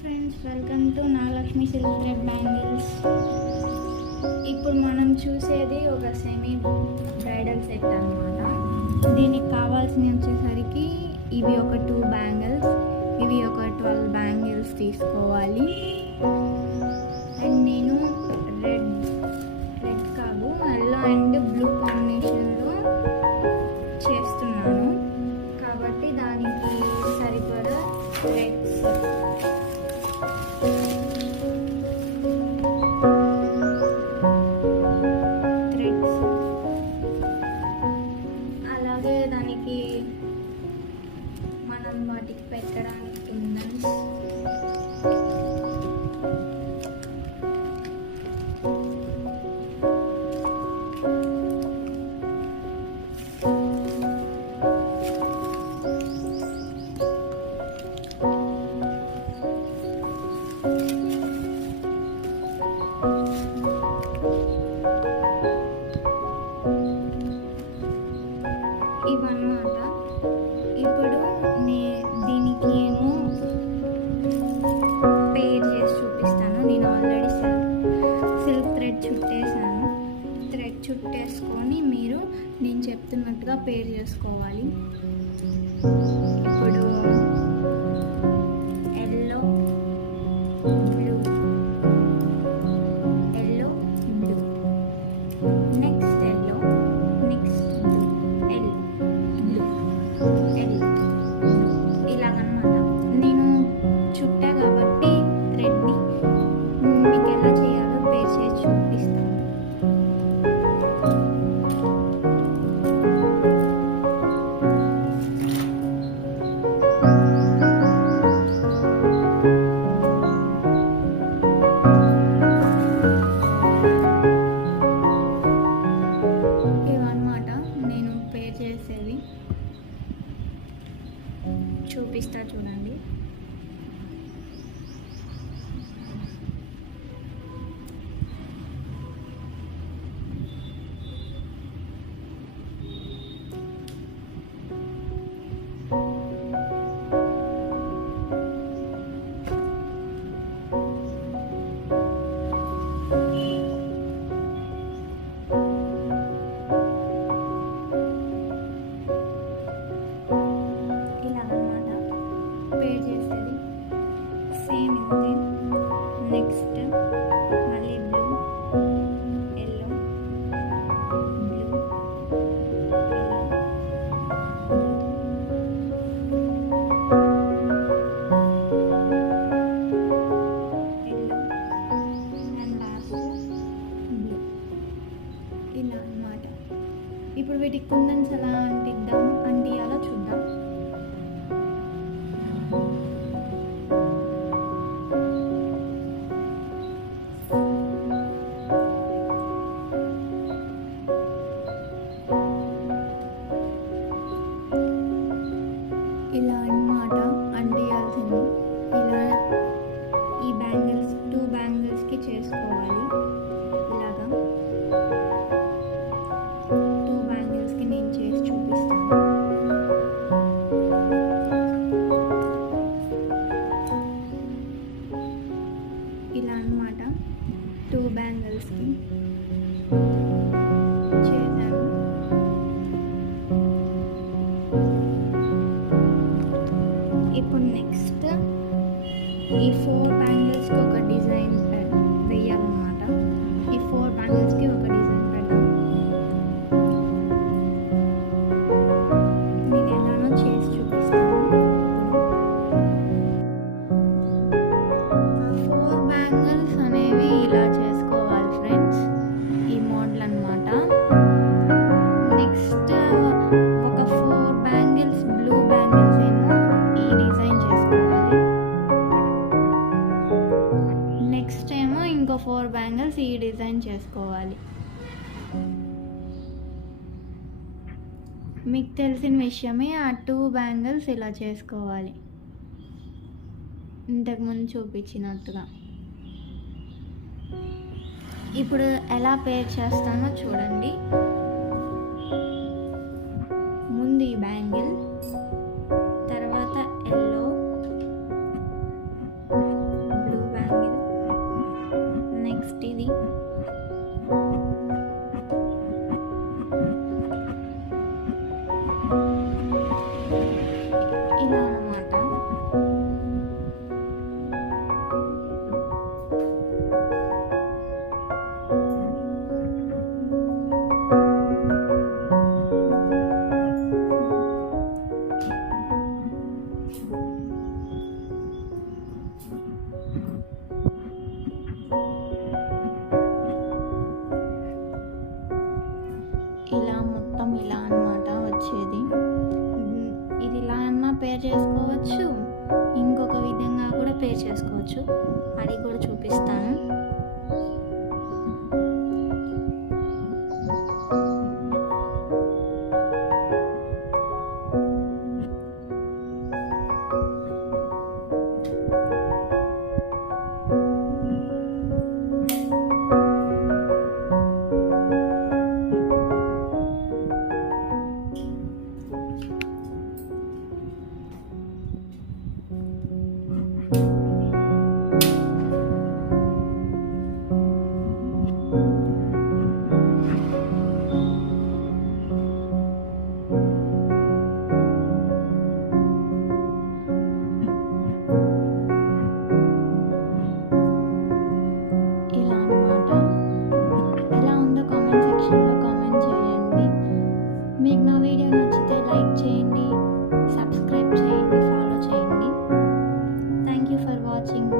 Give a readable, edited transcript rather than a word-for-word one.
Friends, welcome to Nagalakshmi silk thread bangles. ఇప్పుడు మనం చూసేది ఒక సెమీ బ్రైడల్ సెట్ అన్నమాట. దీనికి కావాల్సినవి వచ్చేసరికి ఇవి ఒక 2 బ్యాంగిల్స్, ఇవి ఒక 12 బ్యాంగిల్స్ తీసుకోవాలి. అండ్ నేను రెడ్ కాదు ఎల్లో అండ్ బ్లూ కాంబినేషన్లో చేస్తున్నాను కాబట్టి దానికి సరిపడా థ్రెడ్స్ అలాగే దానికి మనం వాటికి పెట్టడానికి కుందన్స్, ఇవన్నమాట. ఇప్పుడు దీనికి ఏమో పేర్ చేసి చూపిస్తాను. నేను ఆల్రెడీ సిల్క్ థ్రెడ్ చుట్టేసాను. థ్రెడ్ చుట్టేసుకొని మీరు నేను చెప్తున్నట్టుగా పేర్ చేసుకోవాలి. ఇప్పుడు yellow blue, yellow blue, next yellow, next ఇలాగనమాట. నేను చుట్టా కాబట్టి థ్రెడ్ని మీకు ఎలా చేయాలో పేర్ చేసి చూపిస్తాను. ఇవన్నమాట నేను పేర్ చేసేది. చూపిస్తా చూడండి. పేర్ చేసేది సేమ్ ఇంతే. నెక్స్ట్ మళ్ళీ blue, yellow, blue, yellow, yellow and last blue. ఇలా అన్నమాట. ఇప్పుడు వీటికి కుందన్స్ ఎలా అంటియాలో చూద్దాం. ఇలా అన్నమాట అంటియాల్సింది. ఇలా ఈ బ్యాంగిల్స్ 2 బ్యాంగిల్స్కి చేసుకోవాలి. ఇలాగా 2 బ్యాంగిల్స్కి నేను చేసి చూపిస్తాను. ఇలా అన్నమాట 2 బ్యాంగిల్స్కి చేశాను. ఇప్పుడు నెక్స్ట్ ఈ 4 బ్యాంగిల్స్కి ఒక డిజైన్ వేయాలన్నమాట. ఈ 4 బ్యాంగిల్స్కి ఒక డిజైన్ పెడతాం. నేను ఎలానో చేసి చూపిస్తాను. ఆ 4 బ్యాంగిల్స్ అనేవి ఇలా చేసుకోవాలి ఫ్రెండ్స్. ఈ మోడల్ అన్నమాట. నెక్స్ట్ ఒక 4 బ్యాంగిల్స్ బ్లూ బ్యాంగిల్స్ ఏమో ఈ డిజైన్ చేసుకోవాలి. నెక్స్ట్ ఏమో ఇంకో 4 బ్యాంగిల్స్ ఈ డిజైన్ చేసుకోవాలి. మీకు తెలిసిన విషయమే, ఆ 2 బ్యాంగిల్స్ ఇలా చేసుకోవాలి ఇంతకుముందు చూపించినట్టుగా. ఇప్పుడు ఎలా పేర్ చేస్తానో చూడండి. ముందు ఈ బ్యాంగిల్, తర్వాత ఎల్లో, వేర్ చేసుకోవచ్చు, అది కూడా చూపిస్తాను. ఇలా అన్నమాట. ఎలా ఉందో కామెంట్ సెక్షన్లో కామెంట్ చేయండి. మీకు నా వీడియో నచ్చితే లైక్ చేయండి, సబ్స్క్రైబ్ చేయండి, ఫాలో చేయండి. Thank you for watching.